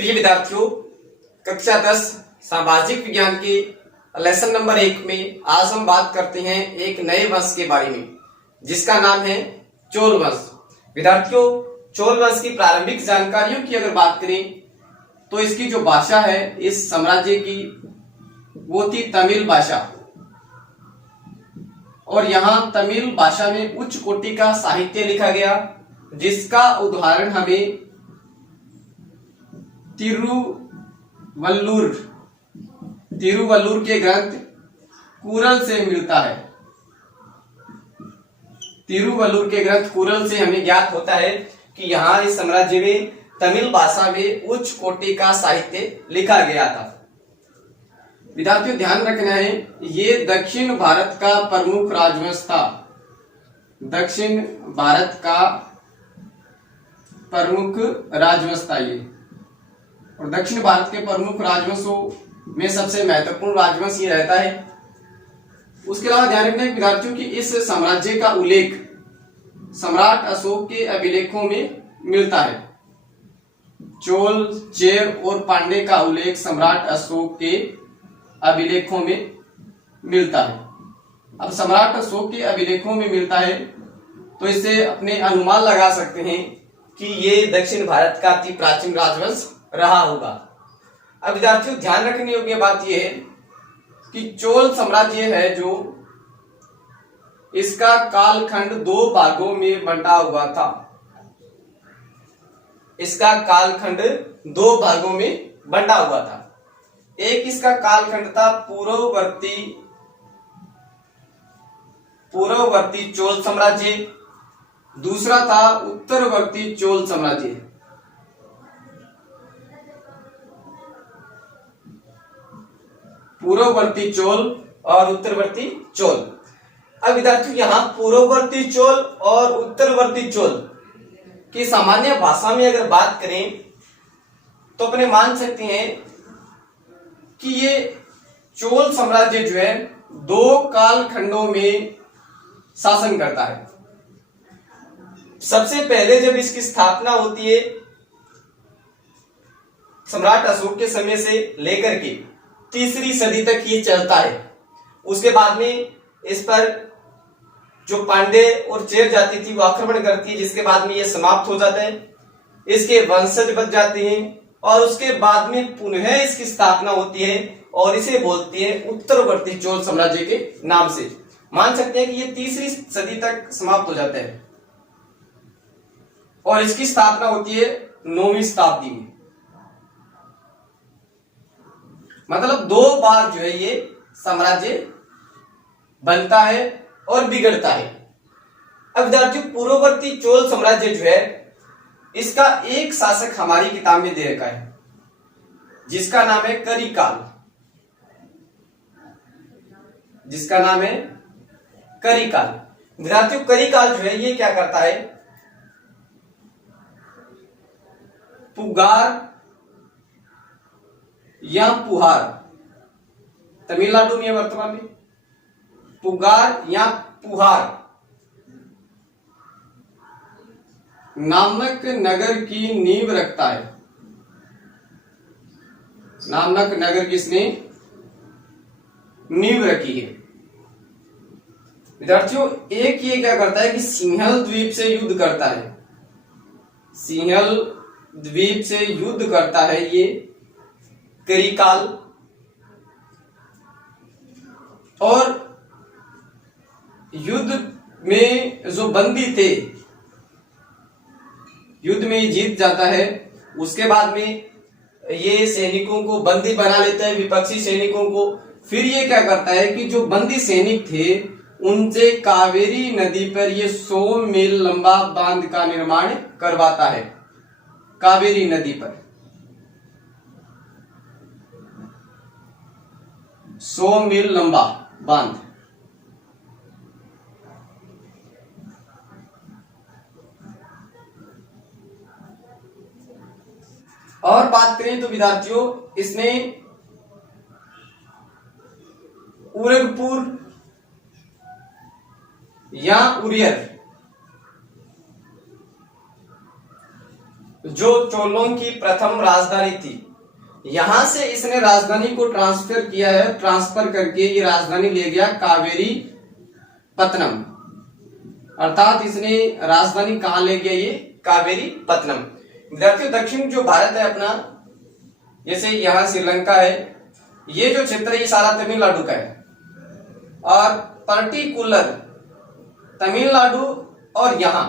प्रिय विद्यार्थियों, कक्षा 10 सामाजिक विज्ञान के लेसन नंबर 1 में आज हम बात करते हैं एक नए वंश के बारे में जिसका नाम है चोल वंश। विद्यार्थियों, चोल वंश की प्रारंभिक जानकारियों की अगर बात करें तो इसकी जो भाषा है इस साम्राज्य की वो थी तमिल भाषा, और यहाँ तमिल भाषा में उच्च कोटि का साहित्य लिखा गया जिसका उदाहरण हमें तिरुवल्लुर के ग्रंथ कुरल से मिलता है। तिरुवल्लुर के ग्रंथ कुरल से हमें ज्ञात होता है कि यहाँ इस साम्राज्य में तमिल भाषा में उच्च कोटि का साहित्य लिखा गया था। विद्यार्थियों, ध्यान रखना है ये दक्षिण भारत का प्रमुख राजवंश था। दक्षिण भारत का प्रमुख राजवंश था ये, और दक्षिण भारत के प्रमुख राजवंशों में सबसे महत्वपूर्ण राजवंश ये रहता है। उसके अलावा ध्यान रखना है विद्यार्थियों की इस साम्राज्य का उल्लेख सम्राट अशोक के अभिलेखों में मिलता है। चोल, चेर और पांडे का उल्लेख सम्राट अशोक के अभिलेखों में मिलता है। अब सम्राट अशोक के अभिलेखों में मिलता है तो इससे अपने अनुमान लगा सकते हैं कि ये दक्षिण भारत का अति प्राचीन राजवंश रहा होगा। अब विद्यार्थियों, ध्यान रखने योग्य बात यह है कि चोल साम्राज्य है जो इसका कालखंड दो भागों में बंटा हुआ था। इसका कालखंड दो भागों में बंटा हुआ था। एक इसका कालखंड था पूर्ववर्ती चोल साम्राज्य, दूसरा था उत्तरवर्ती चोल साम्राज्य। पूर्ववर्ती चोल और उत्तरवर्ती चोल। अब विद्यार्थियों, यहां पूर्ववर्ती चोल और उत्तरवर्ती चोल की सामान्य भाषा में अगर बात करें तो अपने मान सकते हैं कि ये चोल साम्राज्य जो है दो कालखंडों में शासन करता है। सबसे पहले जब इसकी स्थापना होती है सम्राट अशोक के समय से लेकर के तीसरी सदी तक ये चलता है। उसके बाद में इस पर जो पांडे और चेर जाति थी वो आक्रमण करती है, जिसके बाद में ये समाप्त हो जाता है। इसके वंशज बच जाते हैं और उसके बाद में पुनः इसकी स्थापना होती है और इसे बोलते हैं उत्तरवर्ती चोल साम्राज्य के नाम से। मान सकते हैं कि ये तीसरी सदी तक समाप्त हो जाता है और इसकी स्थापना होती है 9वीं शताब्दी में। मतलब दो बार जो है ये साम्राज्य बनता है और बिगड़ता है। अब विद्यार्थियों, पूर्ववर्ती चोल साम्राज्य जो है इसका एक शासक हमारी किताब में दे रखा है जिसका नाम है करिकाल। जिसका नाम है करिकाल। विद्यार्थियों, करिकाल जो है ये क्या करता है, पुगार या पुहार, तमिलनाडु में वर्तमान में पुगार या पुहार नामक नगर की नींव रखता है। नामक नगर की इसने नींव रखी है। विद्यार्थियों, एक ये क्या करता है कि सिंहल द्वीप से युद्ध करता है। सिंहल द्वीप से युद्ध करता है ये करिकाल, और युद्ध में जो बंदी थे युद्ध में जीत जाता है। उसके बाद में ये सैनिकों को बंदी बना लेता है, विपक्षी सैनिकों को। फिर ये क्या करता है कि जो बंदी सैनिक थे उनसे कावेरी नदी पर ये 100 मील लंबा बांध का निर्माण करवाता है। कावेरी नदी पर 100 मील लंबा बांध। और बात करें तो विद्यार्थियों, इसने उरगपुर या उरियर जो चोलों की प्रथम राजधानी थी, यहां से इसने राजधानी को ट्रांसफर किया है, ट्रांसफर करके ये राजधानी ले गया कावेरी पत्तनम, अर्थात इसने राजधानी कहां ले गया, ये कावेरी पत्तनम। विद्यार्थियों दक्षिण जो भारत है अपना, जैसे यहां श्रीलंका है, ये जो क्षेत्र है ये सारा तमिलनाडु का है, और पर्टिकुलर तमिलनाडु और यहां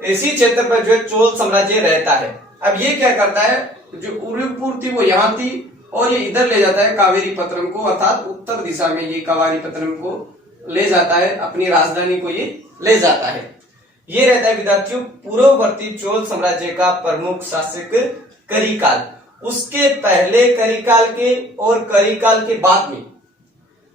इसी क्षेत्र पर जो है चोल साम्राज्य रहता है। अब ये क्या करता है, जो उदयपुर थी वो यहां थी और ये इधर ले जाता है कावेरी पत्तनम को, अर्थात उत्तर दिशा में ये कावेरी पत्तनम को ले जाता है, अपनी राजधानी को ये ले जाता है। ये रहता है विद्यार्थियों पूर्ववर्ती चोल साम्राज्य का प्रमुख शासक करिकाल। उसके पहले करिकाल के और करिकाल के बाद में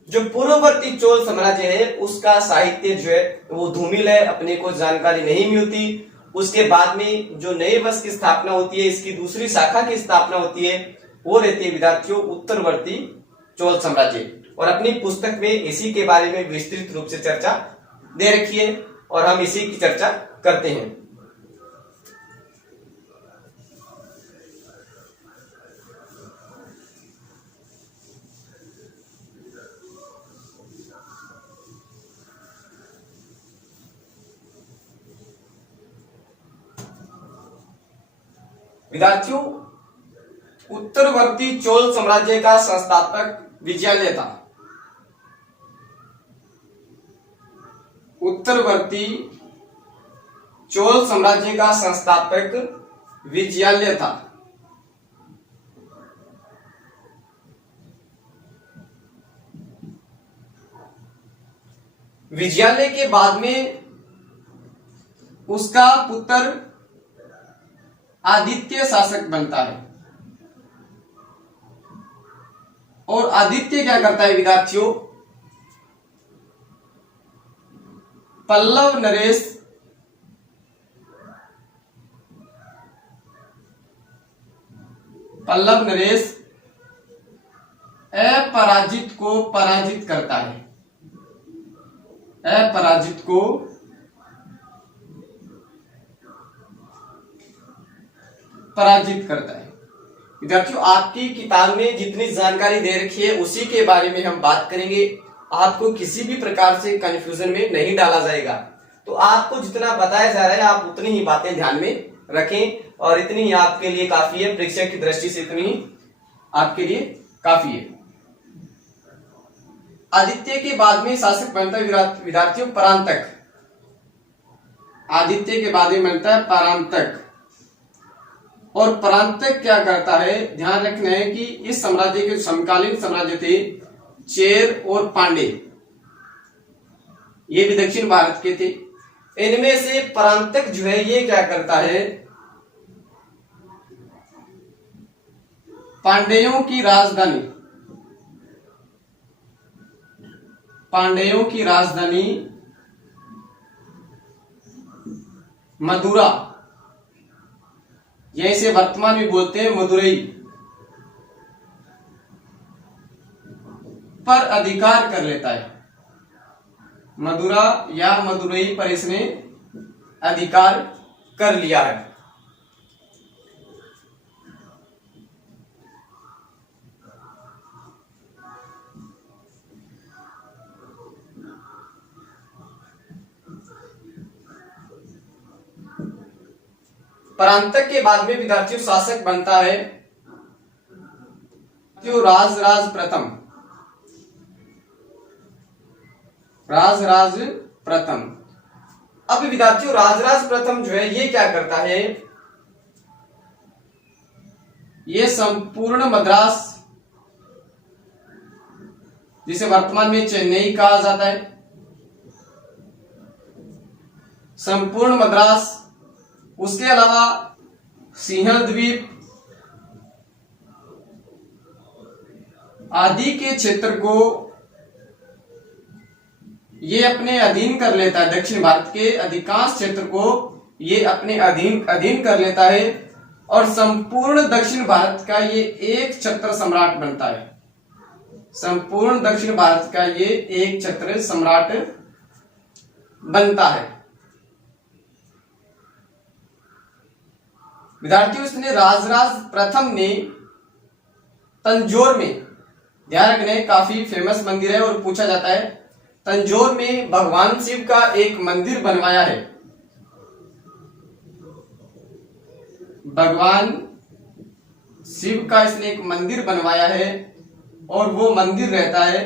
जो पूर्ववर्ती चोल साम्राज्य है उसका साहित्य जो है वो धूमिल है, अपने को जानकारी नहीं मिलती। उसके बाद में जो नए वंश की स्थापना होती है, इसकी दूसरी शाखा की स्थापना होती है, वो रहती है विद्यार्थियों उत्तरवर्ती चोल साम्राज्य। और अपनी पुस्तक में इसी के बारे में विस्तृत रूप से चर्चा दे रखी है और हम इसी की चर्चा करते हैं। विद्यार्थियों उत्तरवर्ती चोल साम्राज्य का संस्थापक विजयालय था। उत्तरवर्ती चोल साम्राज्य का संस्थापक विजयालय था। विजयालय के बाद में उसका पुत्र आदित्य शासक बनता है, और आदित्य क्या करता है विद्यार्थियों, पल्लव नरेश अपराजित को पराजित करता है, अपराजित को पराजित करता है। विद्यार्थियों आपकी किताब में जितनी जानकारी दे रखी है उसी के बारे में हम बात करेंगे, आपको किसी भी प्रकार से कंफ्यूजन में नहीं डाला जाएगा। तो आपको जितना बताया जा रहा है आप उतनी ही बातें ध्यान में रखें, और इतनी ही आपके लिए काफी है, परीक्षा की दृष्टि से इतनी ही आपके लिए काफी है। आदित्य के बाद में शासक बनता है विद्यार्थियों परांतक। आदित्य के बाद में बनता है परांतक, और परांतक क्या करता है, ध्यान रखना है कि इस साम्राज्य के समकालीन साम्राज्य थे चेर और पांडे, ये भी दक्षिण भारत के थे। इनमें से परांतक जो है ये क्या करता है, पांड्यों की राजधानी मदुरा, या इसे वर्तमान में बोलते हैं मदुरई, पर अधिकार कर लेता है। मदुरा या मदुरई पर इसने अधिकार कर लिया है। परांतक के बाद में विद्यार्थियों शासक बनता है राजराज प्रथम। अब विद्यार्थियों राजराज प्रथम जो है ये क्या करता है, ये संपूर्ण मद्रास, जिसे वर्तमान में चेन्नई कहा जाता है, संपूर्ण मद्रास, उसके अलावा सिंहल द्वीप आदि के क्षेत्र को ये अपने अधीन कर लेता है। दक्षिण भारत के अधिकांश क्षेत्र को ये अपने अधीन कर लेता है, और संपूर्ण दक्षिण भारत का ये एक छत्र सम्राट बनता है। संपूर्ण दक्षिण भारत का ये एक छत्र सम्राट बनता है। विद्यार्थियों इसने राजराज प्रथम ने तंजौर में, ध्यान रखने काफी फेमस मंदिर है और पूछा जाता है, तंजौर में भगवान शिव का एक मंदिर बनवाया है। भगवान शिव का इसने एक मंदिर बनवाया है और वो मंदिर रहता है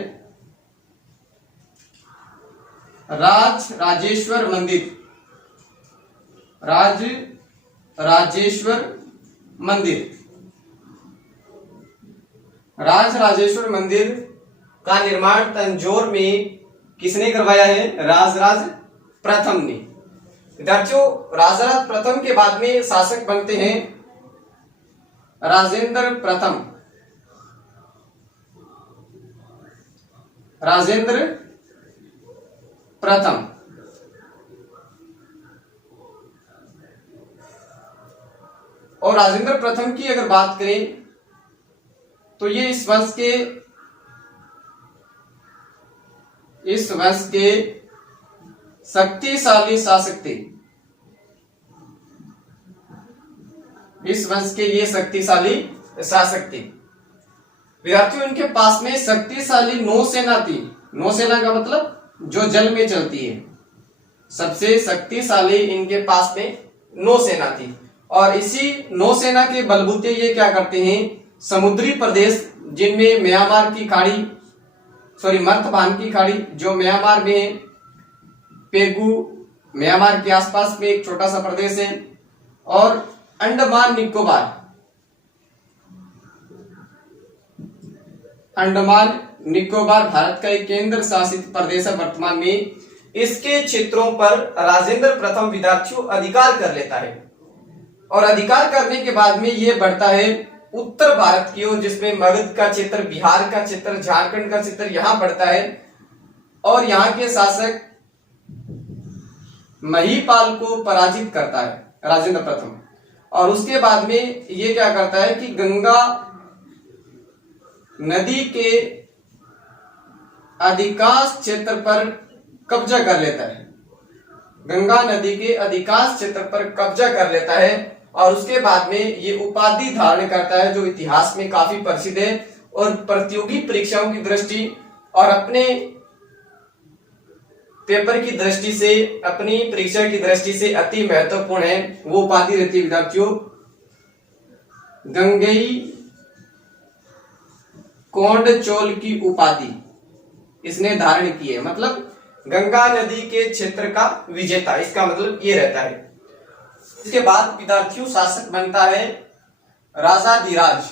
राजेश्वर मंदिर। राजेश्वर मंदिर, राजेश्वर मंदिर का निर्माण तंजौर में किसने करवाया है? राजराज प्रथम ने। विद्यार्थियों राजराज प्रथम के बाद में शासक बनते हैं राजेंद्र प्रथम। राजेंद्र प्रथम और राजेंद्र प्रथम की अगर बात करें तो ये इस वंश के शक्तिशाली शासक थे। इस वंश के ये शक्तिशाली शासक थे। विद्यार्थियों इनके पास में शक्तिशाली नौसेना थी। नौसेना का मतलब जो जल में चलती है। सबसे शक्तिशाली इनके पास में नौसेना थी और इसी नौसेना के बलबूते ये क्या करते हैं, समुद्री प्रदेश जिनमें म्यांमार की खाड़ी, मर्तबान की खाड़ी जो म्यांमार में है, पेगू म्यांमार के आसपास में एक छोटा सा प्रदेश है, और अंडमान निकोबार, अंडमान निकोबार भारत का एक केंद्र शासित प्रदेश है वर्तमान में। इसके क्षेत्रों पर राजेंद्र प्रथम विद्यार्थियों अधिकार कर लेता है और अधिकार करने के बाद में ये बढ़ता है उत्तर भारत की ओर, जिसमें मगध का क्षेत्र, बिहार का क्षेत्र, झारखंड का क्षेत्र यहां बढ़ता है और यहाँ के शासक महिपाल को पराजित करता है राजेंद्र प्रथम। और उसके बाद में ये क्या करता है कि गंगा नदी के अधिकांश क्षेत्र पर कब्जा कर लेता है। गंगा नदी के अधिकांश क्षेत्र पर कब्जा कर लेता है और उसके बाद में ये उपाधि धारण करता है जो इतिहास में काफी प्रसिद्ध है और प्रतियोगी परीक्षाओं की दृष्टि और अपने पेपर की दृष्टि से, अपनी परीक्षा की दृष्टि से अति महत्वपूर्ण है। वो उपाधि रहती है विद्यार्थियों गंगई कोंडचोल की उपाधि इसने धारण की है, मतलब गंगा नदी के क्षेत्र का विजेता, इसका मतलब ये रहता है। इसके बाद विद्यार्थियों शासक बनता है राजाधिराज।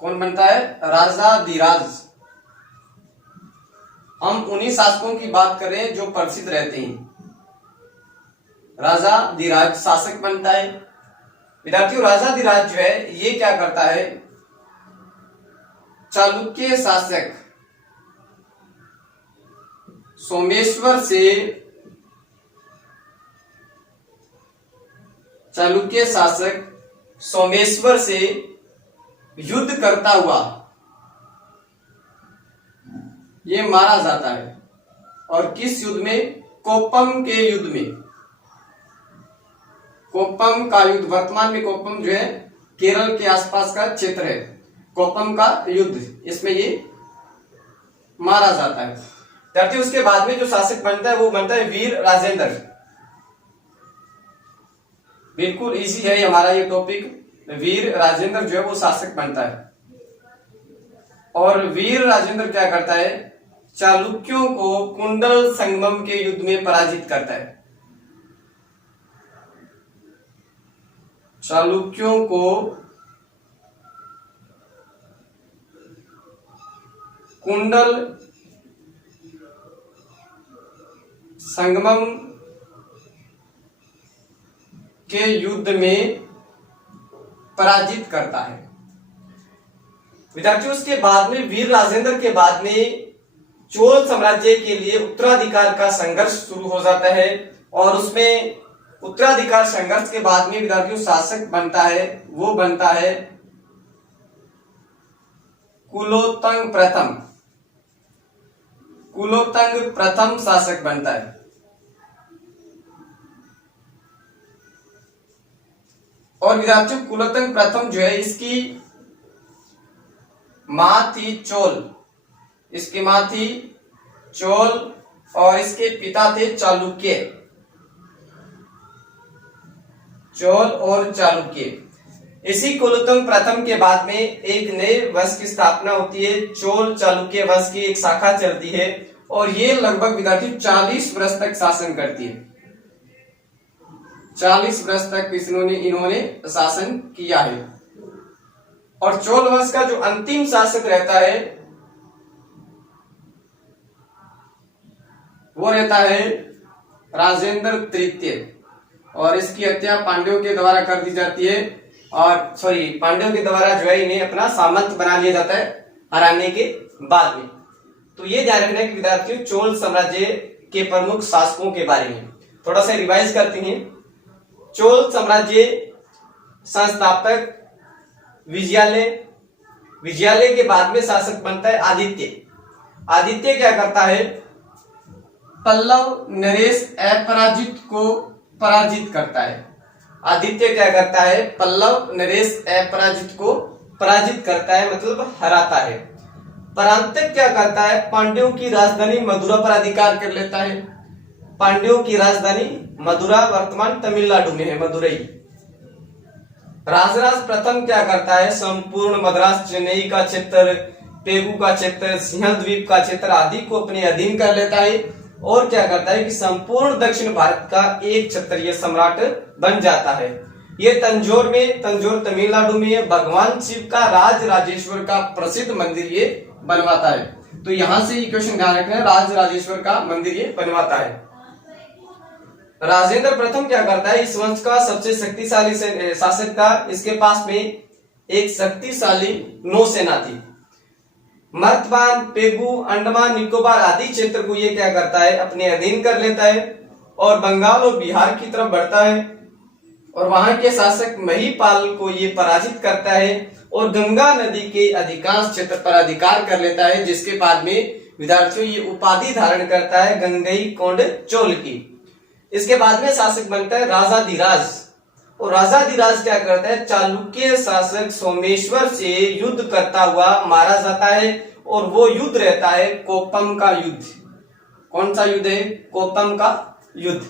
कौन बनता है? राजाधिराज। हम उन्हीं शासकों की बात कर रहे हैं जो प्रसिद्ध रहते हैं। राजाधिराज शासक बनता है। विद्यार्थियों राजाधिराज जो है ये क्या करता है, चालुक्य शासक सोमेश्वर से, चालुक्य शासक सोमेश्वर से युद्ध करता हुआ ये मारा जाता है। और किस युद्ध में? कोप्पम के युद्ध में। कोप्पम का युद्ध, वर्तमान में कोप्पम जो है केरल के आसपास का क्षेत्र है। कोप्पम का युद्ध, इसमें ये मारा जाता है। विद्यार्थी उसके बाद में जो शासक बनता है वो बनता है वीर राजेंद्र। बिल्कुल इजी है हमारा ये टॉपिक। वीर राजेंद्र जो है वो शासक बनता है और वीर राजेंद्र क्या करता है, चालुक्यों को कुंडल संगमम के युद्ध में पराजित करता है। चालुक्यों को कुंडल संगमम के युद्ध में पराजित करता है। विद्यार्थियों उसके बाद में वीर राजेंद्र के बाद में चोल साम्राज्य के लिए उत्तराधिकार का संघर्ष शुरू हो जाता है और उसमें उत्तराधिकार संघर्ष के बाद में विद्यार्थियों शासक बनता है, वो बनता है कुलोत्तंग प्रथम। कुलोत्तंग प्रथम शासक बनता है। और विद्यार्थियों कुलोत्तंग प्रथम जो है इसकी मां थी चोल, इसकी मां थी चोल और इसके पिता थे चालुक्य, चोल और चालुक्य। इसी कुलोत्तंग प्रथम के बाद में एक नए वंश की स्थापना होती है, चोल चालुक्य वंश की एक शाखा चलती है और ये लगभग विद्यार्थी 40 वर्ष तक शासन करती है। 40 वर्ष तक इन्होंने शासन किया है। और चोल वंश का जो अंतिम शासक रहता है वो रहता है राजेंद्र तृतीय, और इसकी हत्या पांड्यों के द्वारा कर दी जाती है, और पांड्यों के द्वारा जो है इन्हें अपना सामंत बना लिया जाता है हराने के बाद में। तो ये ध्यान रखना है कि विद्यार्थियों चोल साम्राज्य के प्रमुख शासकों के बारे में थोड़ा सा रिवाइज करते हैं। चोल साम्राज्य संस्थापक विजयालय, विजयालय के बाद में शासक बनता है आदित्य। आदित्य क्या करता है, पल्लव नरेश अपराजित को पराजित करता है। आदित्य क्या करता है, पल्लव नरेश अपराजित को पराजित करता है, मतलब हराता है। परांतक क्या करता है, पांड्यों की राजधानी मदुरा पर अधिकार कर लेता है। पांड्यों की राजधानी मदुरा वर्तमान तमिलनाडु में है, मदुरई। राजराज प्रथम क्या करता है, संपूर्ण मद्रास, चेन्नई का क्षेत्र, पेगु का क्षेत्र, सिंहल द्वीप का क्षेत्र आदि को अपने अधीन कर लेता है और क्या करता है कि संपूर्ण दक्षिण भारत का एक क्षत्रिय सम्राट बन जाता है। ये तंजौर तमिलनाडु में भगवान शिव का राज राजेश्वर का प्रसिद्ध मंदिर ये बनवाता है। तो यहां से ये क्वेश्चन ध्यान रखना है, राज राजेश्वर का मंदिर ये बनवाता है। राजेंद्र प्रथम क्या करता है, इस वंश का सबसे शक्तिशाली शासक था। इसके पास में एक शक्तिशाली नौसेना थी। मर्तबान, पेगु, अंडमान निकोबार आदि क्षेत्र को ये क्या करता है, अपने अधीन कर लेता है और बंगाल और बिहार की तरफ बढ़ता है और वहां के शासक महिपाल को ये पराजित करता है और गंगा नदी के अधिकांश क्षेत्र पर अधिकार कर लेता है, जिसके बाद में विद्यार्थियों ये उपाधि धारण करता है गंगईकोंड चोल की। इसके बाद में शासक बनता है राजाधिराज, और राजाधिराज क्या करता है, चालुक्य शासक सोमेश्वर से युद्ध करता हुआ मारा जाता है और वो युद्ध रहता है कोप्पम का युद्ध। कौन सा युद्ध है, कोप्पम का युद्ध।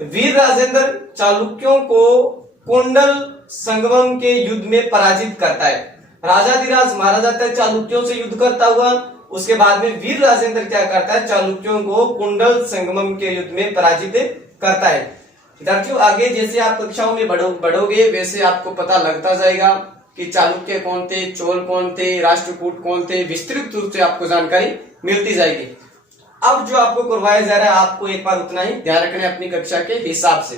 वीर राजेंद्र चालुक्यों को कुंडल संगमम के युद्ध में पराजित करता है। राजाधिराज मारा जाता है चालुक्यों से युद्ध करता हुआ, उसके बाद में वीर राजेंद्र क्या करता है, चालुक्यों को कुंडल संगमम के युद्ध में पराजित करता है। विद्यार्थियों आगे जैसे आप कक्षाओं में बढ़ोगे वैसे आपको पता लगता जाएगा कि चालुक्य कौन थे, चोल कौन थे, राष्ट्रकूट कौन थे, विस्तृत रूप से आपको जानकारी मिलती जाएगी। अब जो आपको करवाया जा रहा है आपको एक बार उतना ही ध्यान रखना है अपनी कक्षा के हिसाब से।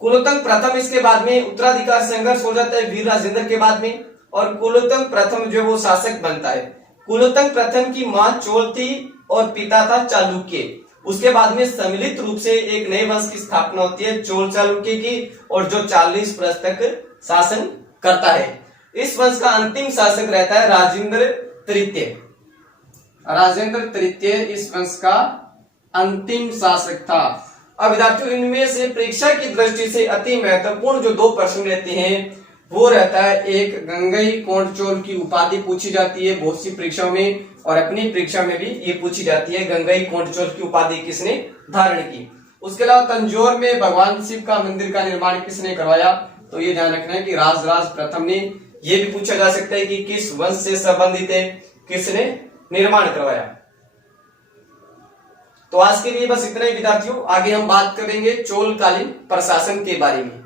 कुलोत्तंग प्रथम, इसके बाद में उत्तराधिकार संघर्ष हो जाता है वीर राजेंद्र के बाद में, और कुलोत्तंग प्रथम जो वो शासक बनता है। कुलोत्तंग प्रथम की मां चोल थी और पिता था चालुक्य। उसके बाद में सम्मिलित रूप से एक नए वंश की स्थापना होती है चोल चालुक्य की, और जो 40 वर्ष तक शासन करता है। इस वंश का अंतिम शासक रहता है राजेंद्र तृतीय। राजेंद्र तृतीय इस वंश का अंतिम शासक था। अब विद्यार्थियों इनमें से परीक्षा की दृष्टि से अति महत्वपूर्ण जो 2 प्रश्न रहते हैं वो रहता है, एक गंगईकोंड चोल की उपाधि पूछी जाती है बहुत सी परीक्षाओं में, और अपनी परीक्षा में भी ये पूछी जाती है गंगईकोंड चोल की उपाधि किसने धारण की। उसके अलावा तंजौर में भगवान शिव का मंदिर का निर्माण किसने करवाया, तो ये ध्यान रखना है कि राजराज प्रथम ने। ये भी पूछा जा सकता है कि किस वंश से संबंधित है, किसने निर्माण करवाया। तो आज के लिए बस इतना ही विद्यार्थियों, आगे हम बात करेंगे चोलकालीन प्रशासन के बारे में।